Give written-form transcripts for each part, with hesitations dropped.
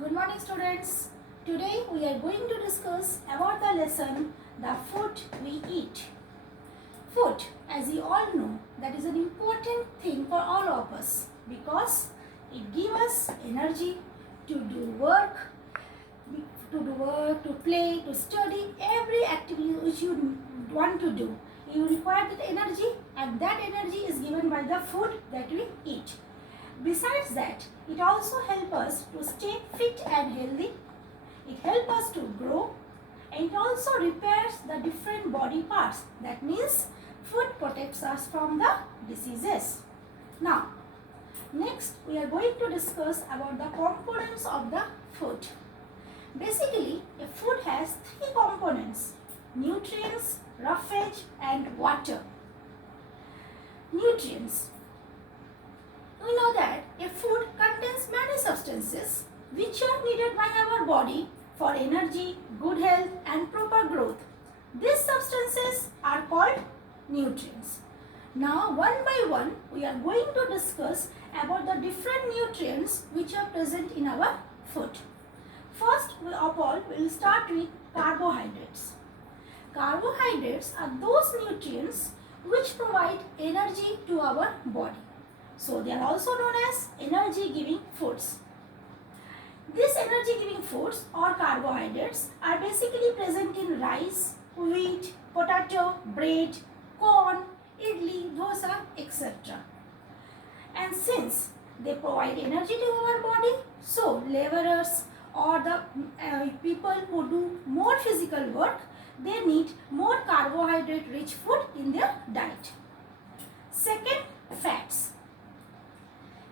Good morning students. Today we are going to discuss about the lesson the food we eat. Food, as you all know, that is an important thing for all of us because it gives us energy to do work, to play, to study, every activity which you want to do. You require that energy and that energy is given by the food that we eat. Besides that, it also helps us to stay fit and healthy. It helps us to grow and it also repairs the different body parts. That means food protects us from the diseases. Now, next we are going to discuss about the components of the food. Basically, a food has three components: nutrients, roughage and water. Nutrients. We know that a food contains many substances which are needed by our body for energy, good health and proper growth. These substances are called nutrients. Now one by one we are going to discuss about the different nutrients which are present in our food. First of all we will start with carbohydrates. Carbohydrates are those nutrients which provide energy to our body. So they are also known as energy giving foods. These energy giving foods or carbohydrates are basically present in rice, wheat, potato, bread, corn, idli, dosa, etc. And since they provide energy to our body, so laborers or the people who do more physical work, they need more carbohydrate rich food in their diet. Second, fats.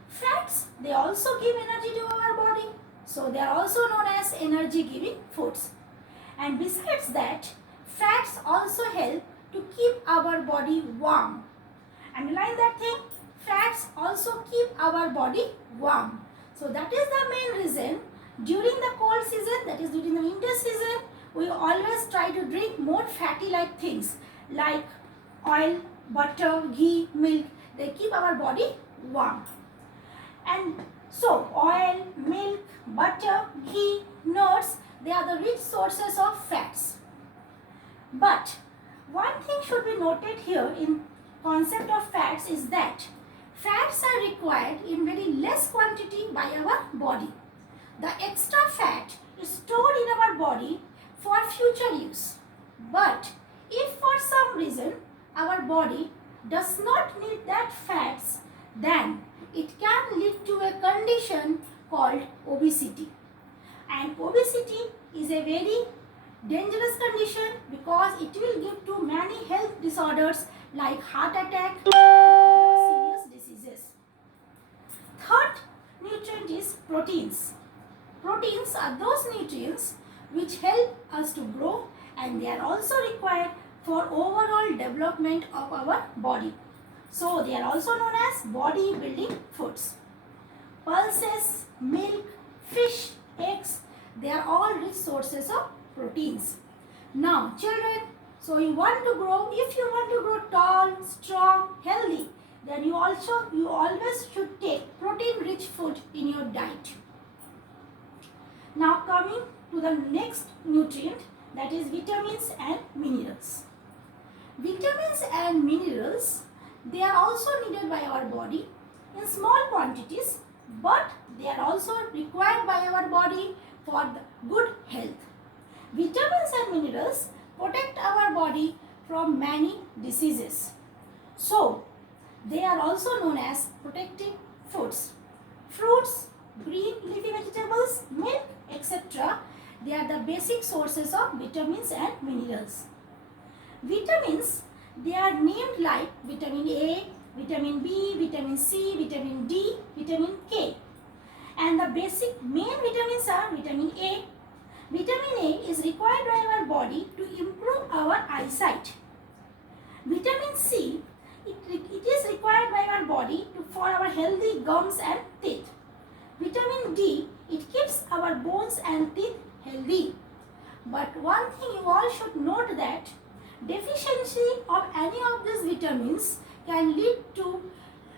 Fats, they also give energy to our body. So they are also known as energy giving foods. And besides that, fats also help to keep our body warm. Underline that thing. Fats also keep our body warm. So that is the main reason during the cold season, that is during the winter season, we always try to drink more fatty like things like oil, butter, ghee, milk. They keep our body warm. And so oil, milk, butter, ghee, nuts, they are the rich sources of fats. But one thing should be noted here in concept of fats is that fats are required in very less quantity by our body. The extra fat is stored in our body for future use. But if for some reason our body does not need that fats, then it can lead to a condition called obesity. And obesity is a very dangerous condition because it will give to many health disorders like heart attack and other serious diseases. Third nutrient is proteins. Proteins are those nutrients which help us to grow and they are also required for overall development of our body. So they are also known as body building foods. Pulses, milk, fish, eggs, they are all rich sources of proteins. Now children, so you want to grow, if you want to grow tall, strong, healthy, then you always should take protein rich food in your diet. Now coming to the next nutrient, that is vitamins and minerals. Vitamins and minerals, they are also needed by our body in small quantities, but they are also required by our body for the good health. Vitamins and minerals protect our body from many diseases. So, they are also known as protective foods. Fruits, green leafy vegetables, milk, etc. They are the basic sources of vitamins and minerals. Vitamins, they are named like vitamin A, vitamin B, vitamin C, vitamin D, vitamin K. And the basic main vitamins are vitamin A. Vitamin A is required by our body to improve our eyesight. Vitamin C, it is required by our body for our healthy gums and teeth. Vitamin D, it keeps our bones and teeth healthy. But one thing you all should note that deficiency of any of these vitamins can lead to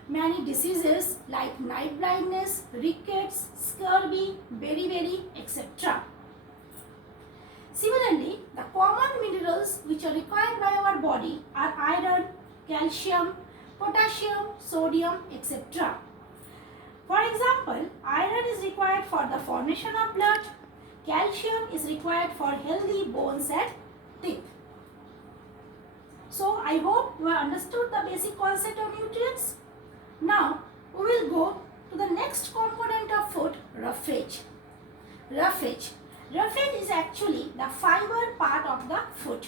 many diseases like night blindness, rickets, scurvy, beriberi, etc. Similarly, the common minerals which are required by our body are iron, calcium, potassium, sodium, etc. For example, iron is required for the formation of blood, calcium is required for healthy bones and teeth. So, I hope you have understood the basic concept of nutrients. Now, we will go to the next component of food, roughage. Roughage. Roughage is actually the fiber part of the food,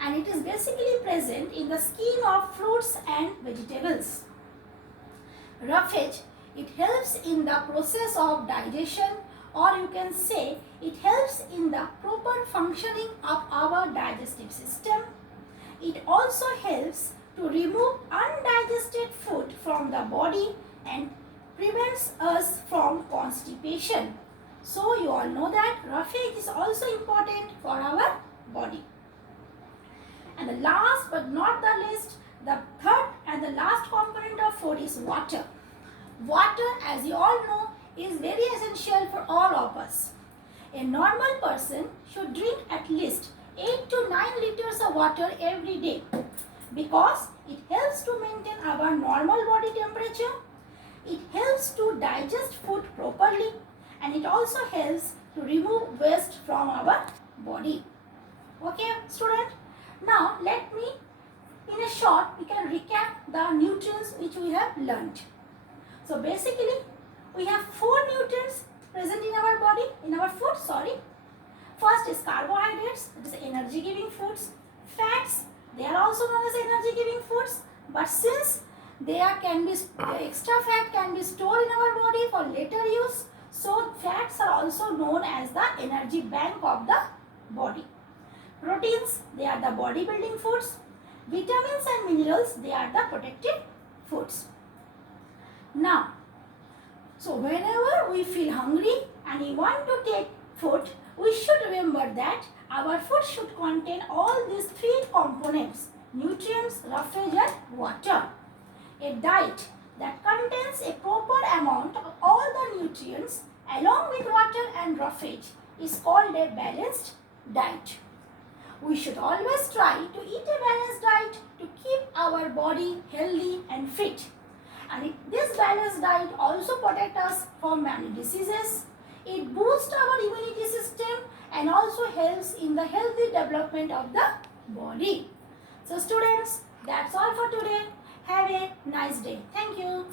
and it is basically present in the skin of fruits and vegetables. Roughage, it helps in the process of digestion, or you can say it helps in the proper functioning of our digestive system. It also helps to remove undigested food from the body and prevents us from constipation. So you all know that roughage is also important for our body. And the last but not the least, the third and the last component of food is water. Water, as you all know, is very essential for all of us. A normal person should drink at least 8 to 9 liters of water every day because it helps to maintain our normal body temperature, it helps to digest food properly, and it also helps to remove waste from our body. Okay, student? Now, let me, in a short, we can recap the nutrients which we have learnt. So, basically, we have 4 nutrients present in our body, in our food, First is carbohydrates, that is energy giving foods. Fats, they are also known as energy giving foods, but since the extra fat can be stored in our body for later use, so fats are also known as the energy bank of the body. Proteins, they are the body building foods. Vitamins and minerals, they are the protective foods. Now, so whenever we feel hungry and we want to take food, we should remember that our food should contain all these 3 components: nutrients, roughage and water. A diet that contains a proper amount of all the nutrients along with water and roughage is called a balanced diet. We should always try to eat a balanced diet to keep our body healthy and fit. And this balanced diet also protects us from many diseases. It boosts our immunity system and also helps in the healthy development of the body. So students, that's all for today. Have a nice day. Thank you.